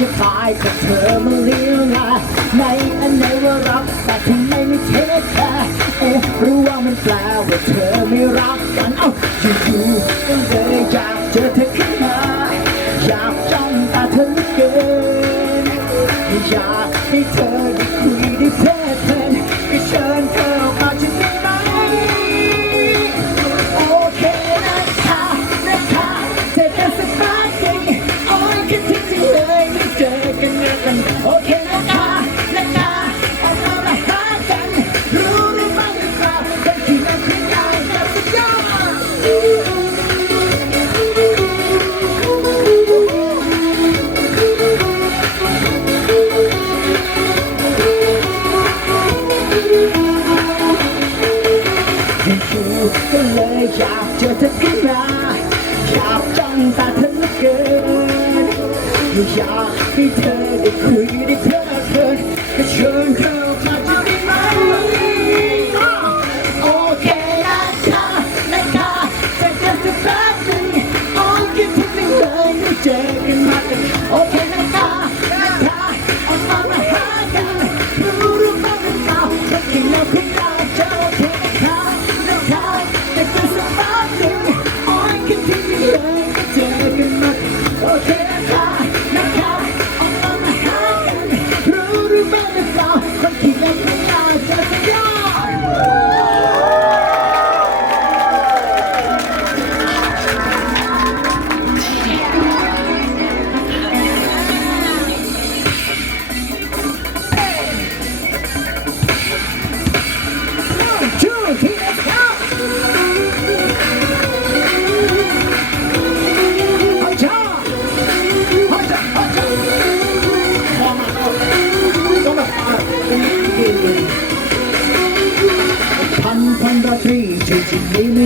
จะตายกับเธอมาเลี้ยงลาในอันไหนว่ารักแต่ทำไมไม่เทคแคร์เอ๊ะรู้ว่ามันแปลว่าเธอไม่รักกันเอ้าอยู่ๆก็เลยอยากเจอเธอ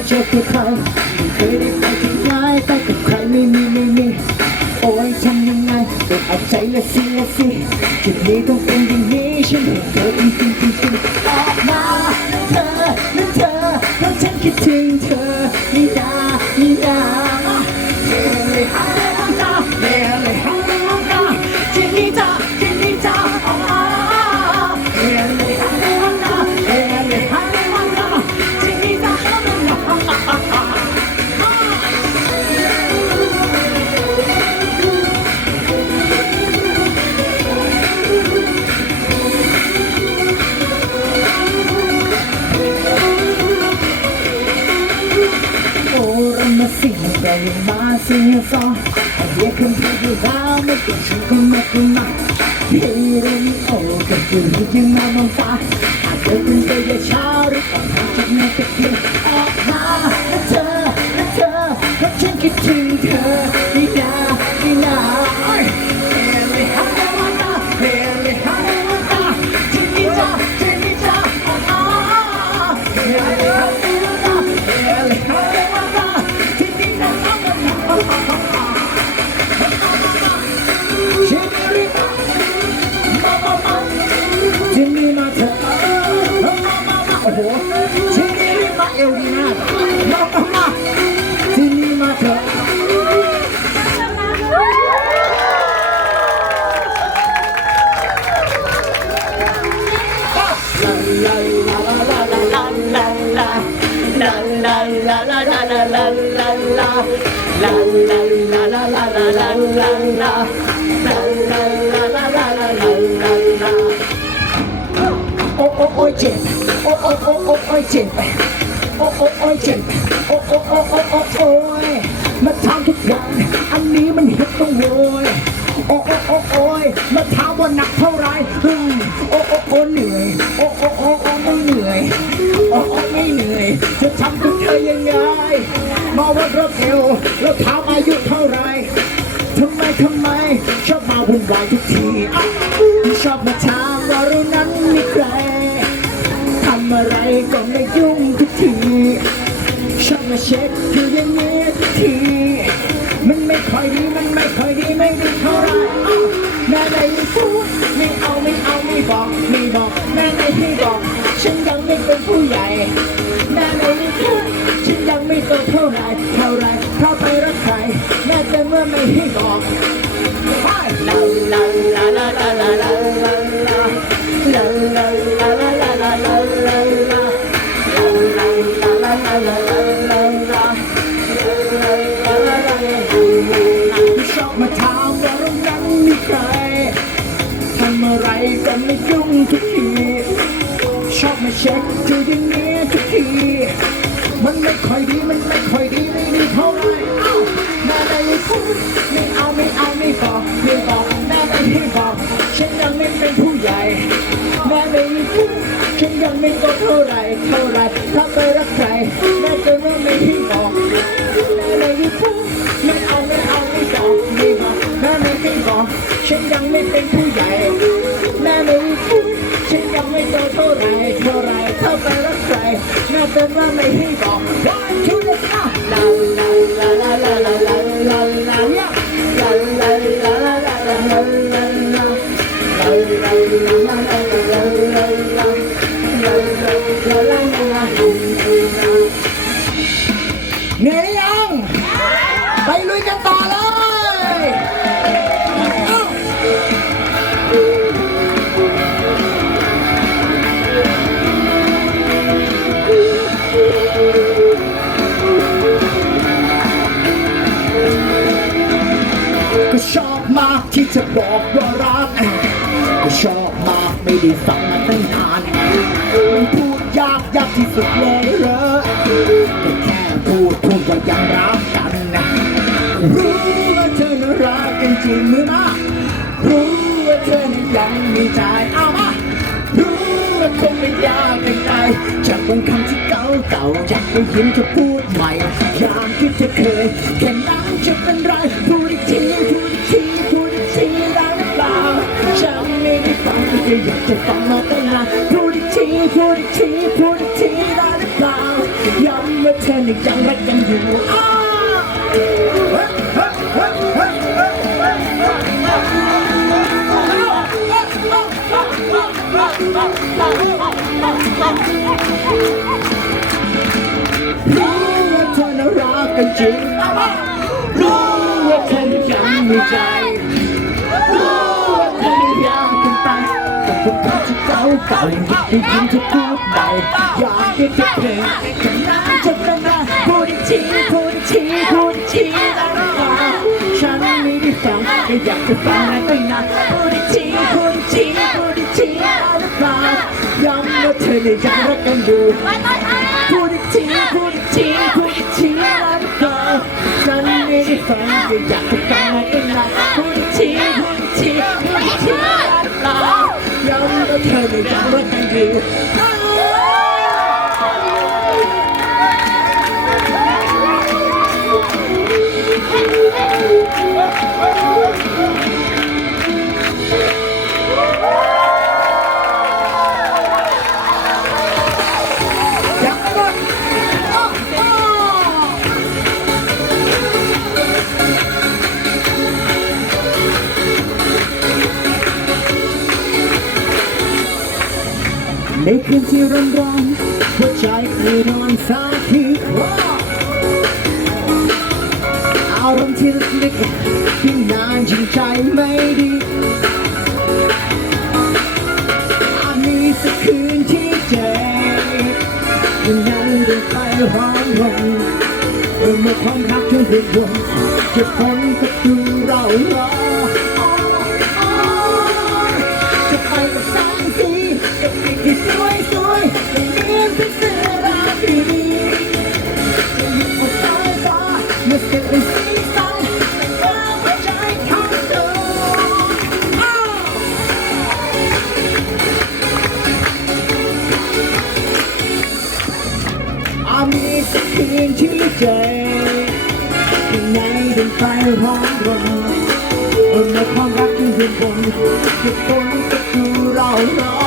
เจอกับเขาไม่เคยได้ไปที่ไหนไปกับใครไม่มีไม่มีโอ้ยทำยังไงต้องเอาใจละสิละสิจุดนี้ต้องเป็นอย่างนี้ฉันเห็นเธอจริงจริงจริงออกมาเธอและเธอเพราะฉันคิดถึงเธอ เราอยู่มาสิยังสองเดียวกันไปอยู่แล้วไม่ต้อฉันก็ไม่คุ้นงมาเฮ้ยเรื่องโอ้กัที่ยังมามันฟ้าอาจจะเป็นไปได้ช้าหรือเปล่าจากนี่ก็เพียออกมาและเธอและเธอแล้าะฉันคิดถึงเธอ ยเจ็บโอ้โอ้โอ้โอ้โอ้ยเจ็บโอ้โอ้โอ้ยเจ็บโอ้โอ้โอ้โอ้โอ้โอ้ยมาทำทุกวันอันนี้มันเห็ดต้องโวยโอ้โอ้โอ้โอ้ยมาถามว่าหนักเท่าไรอืมโอ้โอ้โอ้เหนื่อยโอ้โอ้โอ้โอ้ไม่เหนื่อยโอ้โอ้ไม่เหนื่อย จะทำกับเธอยังไง มาว่ารถเร็วแล้วถามอายุเท่าไรทำไมทำไมชอบมาวุ่นวายทุกที ชอบมาถามว่าเรานั้นมีใคร อะไรก็ไม่ยุ่งทุกทีชอบมาเช็คอยู่อย่างนี้ทุกที มันไม่ค่อยดีมันไม่ค่อยดีไม่ดีเท่าไรแม่ไม่พูดไม่เอาไม่เอาไม่บอกไม่บอกแม่ไม่พี่บอก ฉันยังไม่เป็นผู้ใหญ่แม่ไม่พูดฉันยังไม่โตเท่าไรเท่าไรเพราะไปรักใครแม่แต่เมื่อไม่ให้บอกลาลาลา ทุกทีชอบมาเช็คคืออย่างนี้ทุกทีมันไม่ค่อยดีมันไม่ค่อยดีไม่ Nothing but me. One, two, กันจริงหรือม่รู้ว่าเธอนั้นยังมีใจเอามารู้ว่าคงไม่ยากไปไกลจากบางคำที่เก่าเก่าอยากได้ยินเธอพูดใหม่อยางที่เธอเคยแค่นั้นจะเป็นไรพูดอีกทีพูดอีกทีพูดอีกทีได้หรือเปล่าฉันไม่ได้ฟังแต่อยากจะฟังมาตั้งนานพูดอีกทีพูดอีกทีพูดอีกทีได้หรือเปล่าย้ำว่าเธอนี่ยยังรักกันอยู่อ้า ริง รู้ว่าเธอเนี่ยยังมีใจ รู้ว่าเธออยากกันไปแต่คนก่าที่เก่าเก่ายังได้ยินเธอพูดใหม่อยากได้เธอเพลงแค่นั้นจะเป็นพูดอีกทีพูดอีกทีพูดอีกทีได้หรือเปล่าฉันไม่ได้ฟังแต่อยากจะฟังนานตั้งนานพูดอีกทีพูดอีกทีพูดอีกทีได้หรือเปล่าย้ำว่าเธอเนี่ยยังรักกันอยู่ คนที่อยากจะฟังนานตั้งนะพูดอีกทีพูดอีกทีพูดอีกทีไรือเปล่ายอมรับเธอเนี่ยอมรักกันอยู่ คืนที่ร้อนร้อนหัวใจเคยนอนสักทีอารมณ์ที่ลึกๆที่นานจนใจไม่ดีอาจมีสักคืนที่เจ็บยังไงได้ไปร้องรนเมื่อความรักถึงเดือดร้อนจะพ้นประตูเรารอ สวยๆม่เรียนเป็นเสื้อราตรีจะอยู่บนสายฟ้าเก็บเป็นสีสันแต่ว่าหัวใจของเธออ้าวอามีสักคืนที่เจที่ไหนเดินไปร้องรนเมื่อความรักที่ยืนบนจะพ้นประตูเรารอ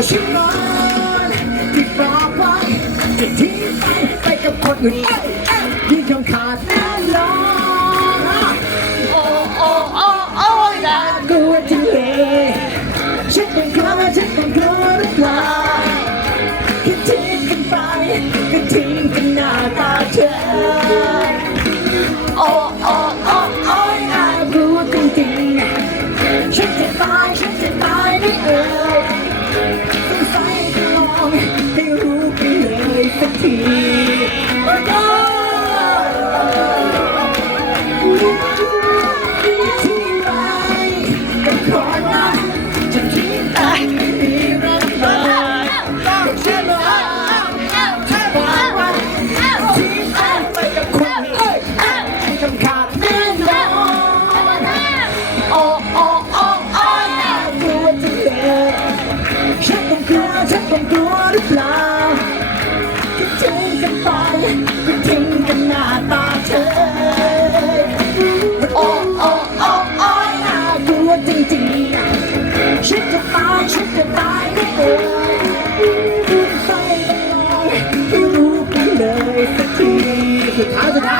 ว่าฉันนอนที่บอกไว้จะทิ้งไปไปกับคนอื่นยิ่งยอมขาดแน่นอนโอ้โอ้โอ้โอ้ยนะกลัวจังเลยฉันเป็นกลัวฉันเป็นกลัรักเปล่าคิดทิ้งกันไปก็ทิ้งกันหน้าตาเธอ สุดท้ายสุดท้าย